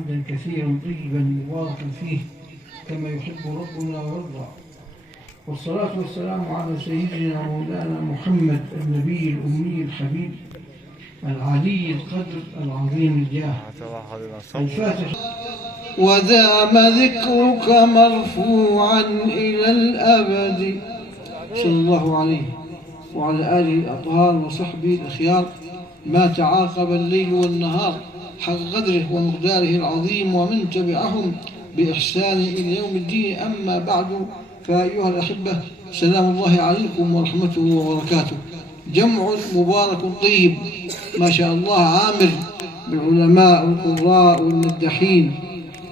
حمدا كثيرا طيبا مباركا فيه كما يحب ربنا ويرضى، والصلاة والسلام على سيدنا مولانا محمد النبي الأمي الحبيب العلي القدر العظيم الجاه. الفاتحة. ودام ذكرك مرفوعا إلى الأبد، صلى الله عليه وعلى آله الأطهار وصحبه الأخيار، ما تعاقب الليل والنهار حق قدره ومقداره العظيم، ومن تبعهم بإحسان إلى يوم الدين. أما بعد، فأيها الأحبة، سلام الله عليكم ورحمته وبركاته. جمع مبارك طيب ما شاء الله، عامر بالعلماء والقراء والمدحين،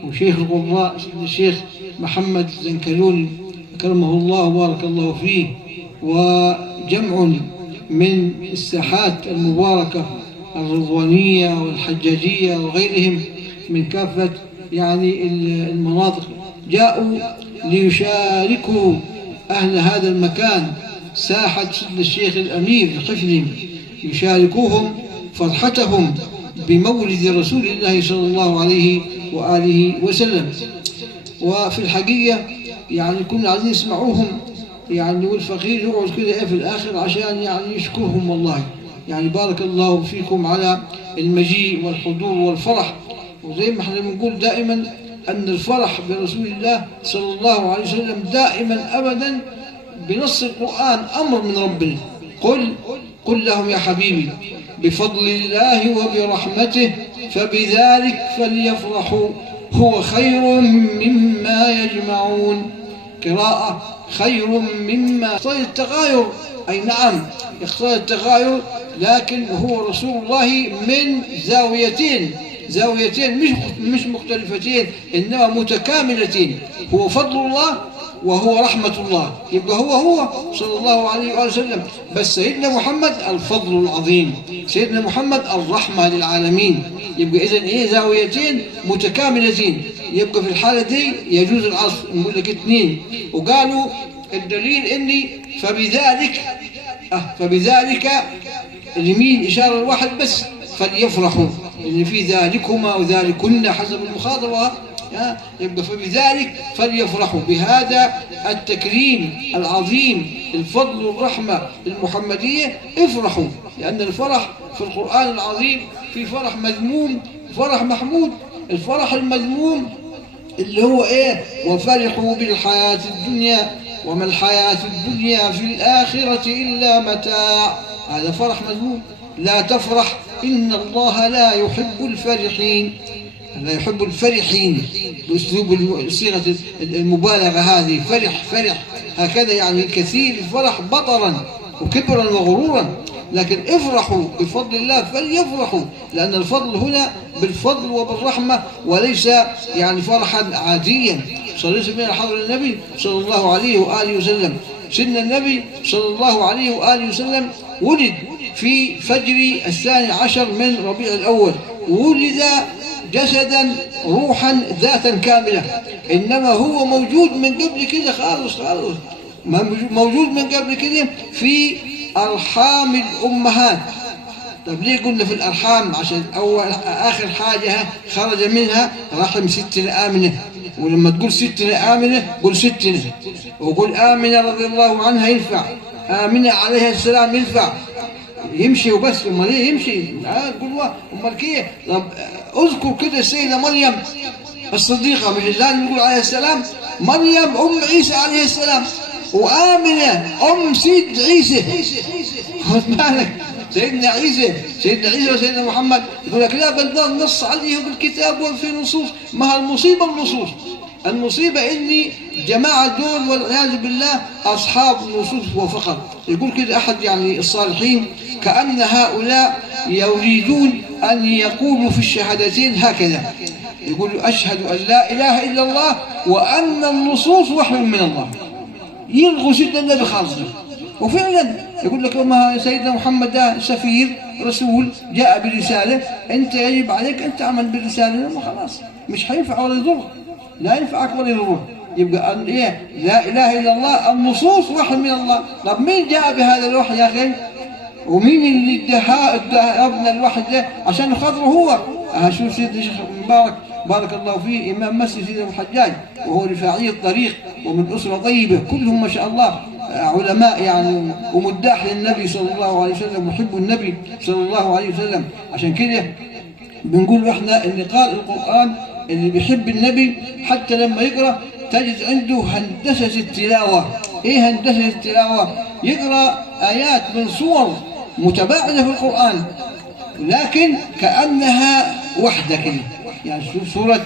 وشيخ القراء الشيخ محمد الزنكلوني أكرمه الله وبارك الله فيه، وجمع من الساحات المباركة الرضوانية والحجاجية وغيرهم من كافة يعني المناطق، جاءوا ليشاركوا أهل هذا المكان ساحة الشيخ الأمير الحفني، يشاركوهم فرحتهم بمولد رسول الله صلى الله عليه وآله وسلم. وفي الحقيقة يعني كنا عايزين نسمعوهم يعني، والفقير يقعد كده في الآخر عشان يعني يشكرهم. والله يعني بارك الله فيكم على المجيء والحضور والفرح. وزي ما احنا بنقول دائما أن الفرح برسول الله صلى الله عليه وسلم دائما أبدا بنص القرآن أمر من ربنا. قل لهم يا حبيبي بفضل الله وبرحمته فبذلك فليفرحوا هو خير مما يجمعون. قراءة خير مما يقتضي التغاير، أي نعم يقتضي التغاير، لكن هو رسول الله من زاويتين مش مختلفتين، إنما متكاملتين. هو فضل الله وهو رحمة الله، يبقى هو صلى الله عليه وسلم. بس سيدنا محمد الفضل العظيم، سيدنا محمد الرحمة للعالمين. يبقى إذن زاويتين متكاملتين. يبقى في الحالة دي يجوز العصر، نقول لك اثنين. وقالوا الدليل إني فبذلك اليمين إشارة الواحد بس، فليفرحوا إن في ذلكما وذلكن حسب المخاطبة. يبقى فبذلك فليفرحوا بهذا التكريم العظيم، الفضل والرحمة المحمدية. افرحوا، لأن الفرح في القرآن العظيم في فرح مذموم فرح محمود. الفرح المذموم اللي هو وفرحوا بالحياة الدنيا وما الحياة الدنيا في الآخرة إلا متاع. هذا فرح مذموم. لا تفرح إن الله لا يحب الفرحين. لا يحب الفرحين بأسلوب صيغة المبالغة هذه، فرح هكذا، يعني كثير الفرح بطرا وكبرا وغرورا. لكن افرحوا بفضل الله فليفرحوا، لأن الفضل هنا بالفضل وبالرحمة، وليس يعني فرحا عاديا. صلى الله على حضر النبي صلى الله عليه وآله وسلم. سيدنا النبي صلى الله عليه وآله وسلم ولد في فجر 12 من ربيع الأول، ولد جسدا روحا ذاتا كاملة. إنما هو موجود من قبل كده خالص، موجود من قبل كده في أرحام الأمهات. طب ليه قلنا في الأرحام؟ عشان آخر حاجة خرج منها رحم ستنا آمنة. ولما تقول ستنا آمنة قل ستنا، وقل آمنة رضي الله عنها ينفع، آمنة عليها السلام ينفع، يمشي وبس. امال ايه يمشي؟ قول امال كيف؟ طب اذكر كده السيده مريم الصديقه، مش لازم نقول عليها السلام؟ مريم ام عيسى عليه السلام، وآمنة ام سيد عيسى. خد بالك، سيدنا عيسى وسيدنا محمد يقول لك لا بل نص عليه بالكتاب وفي نصوص. ما المصيبه النصوص؟ المصيبة إني جماعة دول والعياذ بالله أصحاب نصوص وفقط. يقول كده أحد يعني الصالحين كأن هؤلاء يريدون أن يقولوا في الشهادتين هكذا، يقولوا أشهد أن لا إله إلا الله وأن النصوص وحي من الله، يلغوا سيدنا النبي خالص. وفعلا يقول لك ما سيدنا محمد ده سفير رسول جاء برسالة، أنت يجب عليك أن تعمل بالرسالة. ما خلاص مش هينفع ولا يضر، لا ينفعك ولا يضرك. يبقى لا إله إلا الله النصوص وحي من الله. طب مين جاء بهذا الوحي يا أخي؟ ومين اللي ادى ابن الوحي ده عشان خاطره هو؟ شوف سيدنا الشيخ مبارك بارك الله فيه إمام مسجد سيدنا أبو الحجاج، وهو رفاعي الطريق ومن أسرة طيبة، كلهم ما شاء الله علماء يعني ومداح للنبي صلى الله عليه وسلم، محب النبي صلى الله عليه وسلم. عشان كده بنقول احنا اللي قال القرآن اللي بيحب النبي حتى لما يقرأ تجد عنده هندسة التلاوة. ايه هندسة التلاوة؟ يقرأ آيات من صور متباعدة في القرآن لكن كأنها وحدة كده. يعني سورة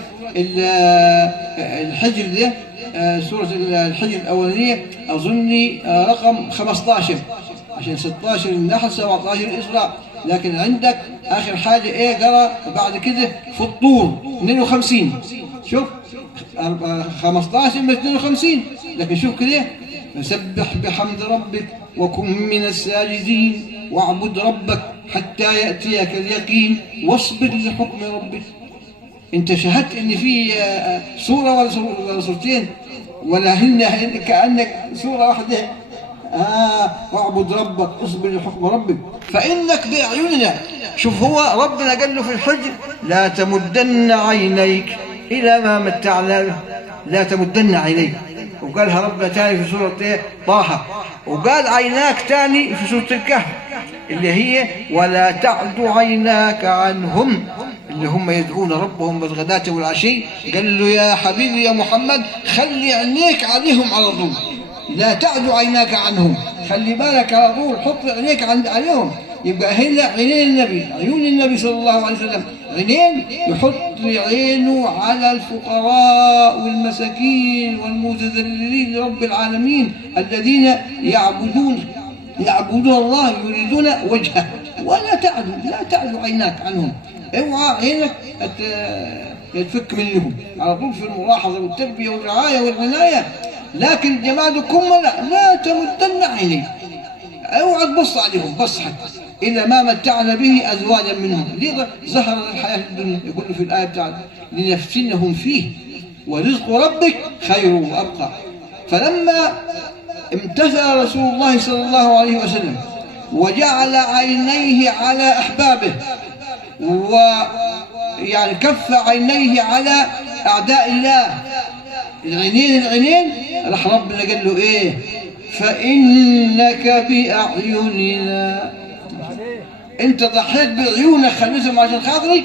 الحجر ده، سورة الحجر الأولانية أظني رقم 15 عشان 16 النحل 17 الإسراء، لكن عندك آخر حاجة إيه قرأ بعد كده في الطور 52. شوف 15 من 52، لكن شوف كده فسبح بحمد ربك وكن من الساجدين واعبد ربك حتى يأتيك اليقين واصبر لحكم ربك. انت شاهدت ان في سورة ولا سورتين ولا هن كأنك سورة واحدة؟ واعبد ربك اصبر لحكم ربك فإنك بأعيننا. شوف هو ربنا قال له في الحجر لا تمدن عينيك إلى ما متعنا به، لا تمدن عينيك، وقالها ربنا تاني في سورة طه، وقال عيناك تاني في سورة الكهف اللي هي ولا تعد عيناك عنهم اللي هم يدعون ربهم بالغداة والعشي. قال له يا حبيبي يا محمد خلي عينيك عليهم على طول، لا تعد عيناك عنهم، خلي بالك على طول، حط عينيك عليهم. يبقى هنا عينين النبي، عيون النبي صلى الله عليه وسلم عينين، يحط عينه على الفقراء والمساكين والمتذللين لرب العالمين الذين يعبدون الله يريدون وجهه. ولا تعد عيناك عنهم، اوعى عينك تفك منهم، على طول في الملاحظة والتربية والرعاية والعناية. لكن الجماعة لا تمدن عينيك، اوعى تبص عليهم بص حتى إلا ما متعنا به أزواجا منهم ليه ظهرت الحياة الدنيا. يقول في الآية بتاعت لنفتنهم فيه ورزق ربك خير وأبقى. فلما امتثل رسول الله صلى الله عليه وسلم وجعل عينيه على أحبابه ويعني كف عينيه على أعداء الله، العينين راح ربنا قال له إيه؟ فإنك بأعيننا، أنت ضحيت بعيونك خليتهم عشان خاطري.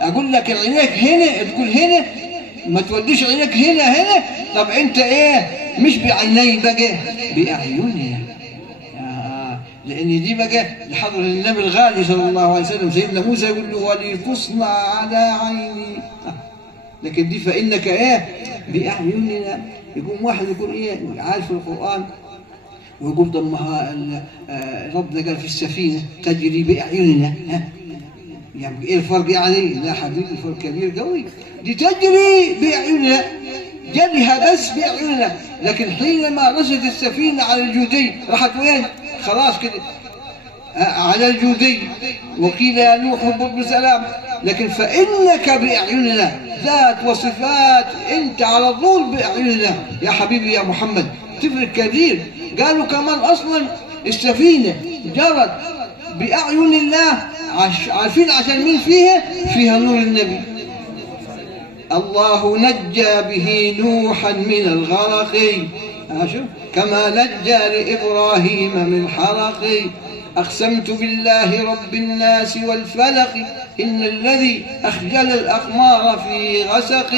أقول لك عينيك هنا تقول هنا، ما توديش عينيك هنا. طب أنت إيه؟ مش بعيني بقى بأعيننا، لأن دي بقى لحضر النبي الغالي صلى الله عليه وسلم. سيدنا موسى يقول له ولتصنع على عيني، لكن دي فإنك إيه؟ بأعيننا. يقوم واحد يقول إيه عارف القرآن ويقول ضمها ربنا قال في السفينة تجري بأعيننا، يعني إيه الفرق يعني؟ لا حبيبي الفرق كبير قوي، دي تجري بأعيننا جريها بس بأعيننا، لكن حينما رست السفينة على الجودي راحت وين؟ خلاص كده على الجودي وقيل يا نوح اهبط بسلام. لكن فإنك بأعيننا ذات وصفات، أنت على طول بأعيننا يا حبيبي يا محمد، تفرق كبير. قالوا كمان أصلا السفينة جرت بأعين الله، عارفين عشان مين فيها نور النبي. الله نجى به نوحا من الغرق كما نجى لإبراهيم من حرق. أقسمت بالله رب الناس والفلق إن الذي أخجل الأقمار في غسق.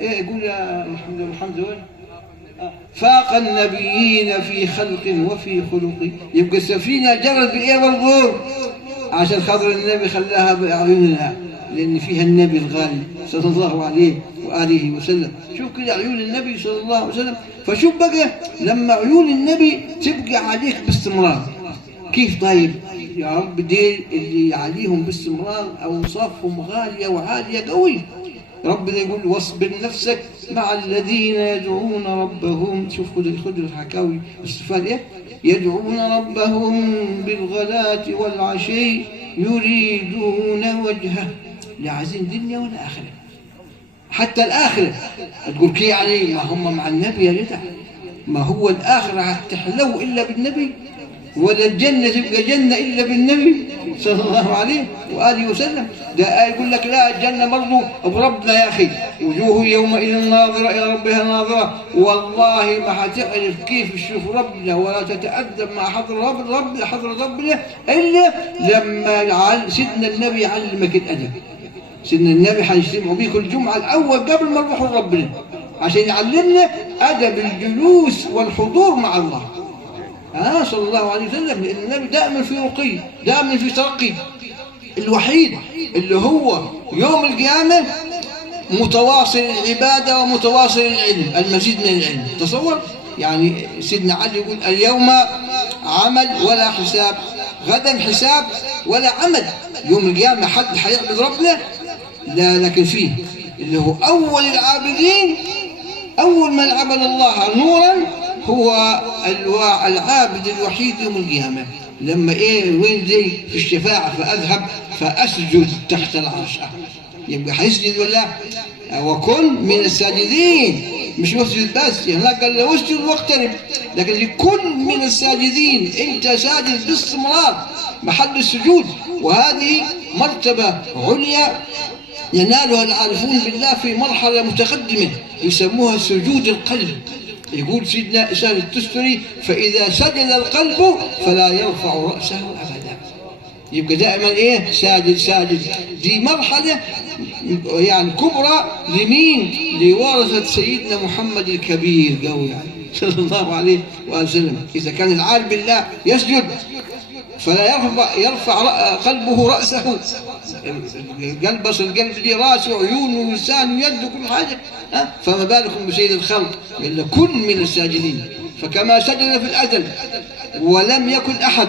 يقول يا محمد وين؟ فاق النبيين في خلق وفي خلق. يبقى السفينة جرت بإيه برضو؟ عشان خاطر النبي خلاها بأعيننا، لأن فيها النبي الغالي صلى الله عليه وآله وسلم. شوف كده عيون النبي صلى الله عليه وسلم. فشوف بقى لما عيون النبي تبقى عليك باستمرار كيف؟ طيب يا رب دي اللي عليهم باستمرار أوصافهم غالية وعالية قوي. ربنا يقول واصبر نفسك مع الذين يدعون ربهم. شوف خذ الحكاوي الصفات ايه؟ يدعون ربهم بالغداة والعشي يريدون وجهه، لا عايزين الدنيا ولا آخرة، حتى الآخرة تقول كي يعني ما هم مع النبي يا جدع، ما هو الآخرة هتحلو إلا بالنبي. ولا الجنة تبقى جنة إلا بالنبي صلى الله عليه وآله وسلم. ده يقول لك لا الجنة برضه بربنا يا أخي، وجوه يومئذ ناظرة إلى ربها ناظرة. والله ما حتعرف كيف تشوف ربنا ولا تتأدب مع حضرة ربنا إلا لما سيدنا النبي يعلمك الأدب. سيدنا النبي حيجتمعوا بيه كل جمعة الأول قبل ما نروح لربنا عشان يعلمنا أدب الجلوس والحضور مع الله صلى الله عليه وسلم. لأن النبي دائما في رقي، دائما في ترقي. الوحيد اللي هو يوم القيامة متواصل العبادة ومتواصل العلم، المزيد من العلم. تصور يعني سيدنا علي يقول اليوم عمل ولا حساب، غدا حساب ولا عمل. يوم القيامة حد حيعبد ربنا؟ لا، لكن فيه اللي هو أول العابدين، أول من عبد الله نورا هو العابد الوحيد يوم القيامة. لما وين زي في الشفاعة فأذهب فأسجد تحت العرش، يبقى حيسجد ولا وكن من الساجدين، مش مسجد بس. هناك قال له اسجد واقترب، لكن كن من الساجدين، انت ساجد باستمرار محل السجود. وهذه مرتبة عليا ينالها العارفون بالله في مرحلة متقدمة يسموها سجود القلب. يقول سيدنا سهل التستري فإذا سجد القلب فلا يرفع رأسه أبدا. يبقى دائما ساجد. دي مرحلة يعني كبرى لمين؟ لورثة سيدنا محمد الكبير قوي يعني صلى الله عليه وسلم. إذا كان العارف بالله يسجد فلا يرفع قلبه رأسه. القلب دي راسه وعيونه ولسانه ويده وكل حاجة، فما بالكم بسيد الخلق؟ إلا كن من الساجدين. فكما سجد في الأزل ولم يكن أحد،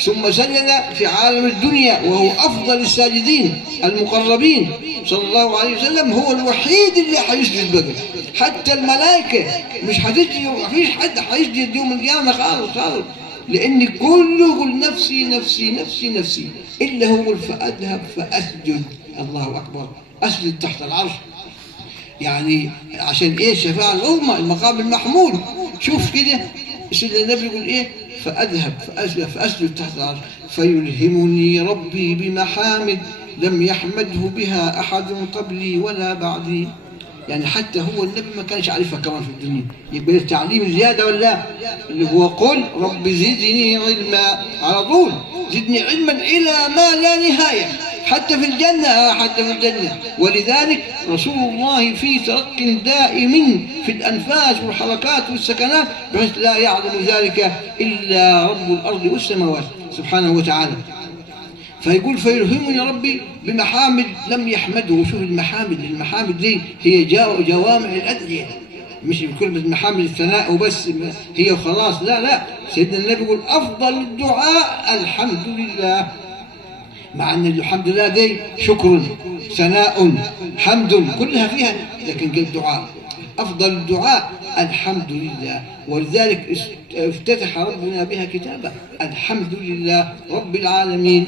ثم سجد في عالم الدنيا وهو أفضل الساجدين المقربين صلى الله عليه وسلم، هو الوحيد اللي حيسجد بقى. حتى الملائكة مش حتسجد، ما فيش حد حيسجد يوم القيامة خالص، لأن كله يقول نفسي نفسي نفسي نفسي، إلا هو فأذهب فأسجد. الله أكبر، أسجد تحت العرش. يعني عشان الشفاعة العظمى، المقام المحمود. شوف كده سيدنا النبي يقول فأذهب فأسجد تحت العرش فيلهمني ربي بمحامد لم يحمده بها أحد قبلي ولا بعدي. يعني حتى هو النبي ما كانش عارفها كمان في الدنيا. يبقى التعليم زيادة ولا اللي هو قل رب زدني علما، على طول زدني علما إلى ما لا نهاية، حتى في الجنة حتى في الجنة. ولذلك رسول الله في ترق دائم في الأنفاس والحركات والسكنات بحيث لا يعلم ذلك إلا رب الأرض والسماوات سبحانه وتعالى. فيقول فيلهمني ربي بمحامد لم يحمده. شوف المحامد دي هي جوامع الأدعية، مش بكلمة محامد الثناء وبس هي وخلاص، لا. سيدنا النبي يقول أفضل الدعاء الحمد لله، مع أن الحمد لله دي شكر ثناء حمد كلها فيها، لكن قال دعاء أفضل الدعاء الحمد لله. ولذلك افتتح ربنا بها كتابه الحمد لله رب العالمين.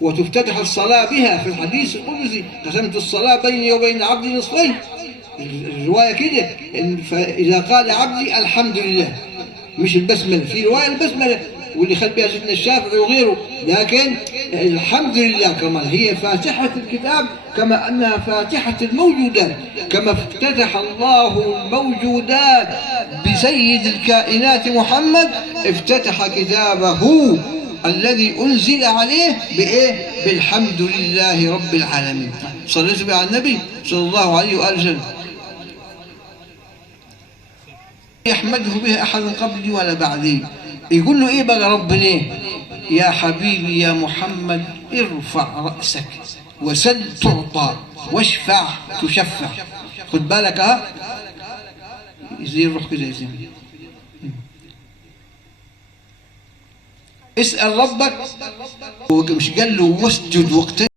وتفتتح الصلاة بها في الحديث القدسي قسمت الصلاة بيني وبين عبدي نصفين. الرواية كده فإذا قال عبدي الحمد لله، مش البسملة، في رواية البسملة واللي خل بها سيدنا الشافعي وغيره، لكن الحمد لله كمان هي فاتحة الكتاب كما أنها فاتحة الموجودات. كما افتتح الله الموجودات بسيد الكائنات محمد، افتتح كتابه الذي أنزل عليه بالحمد لله رب العالمين. صليت على النبي صلى الله عليه وآله وسلم يحمده به أحد قبلي ولا بعدي. يقول له بقى ربنا يا حبيبي يا محمد ارفع رأسك وسل تعطى واشفع تشفع. خد بالك زي الروح كده زي اسأل ربك، مش قال له واسجد واقترب.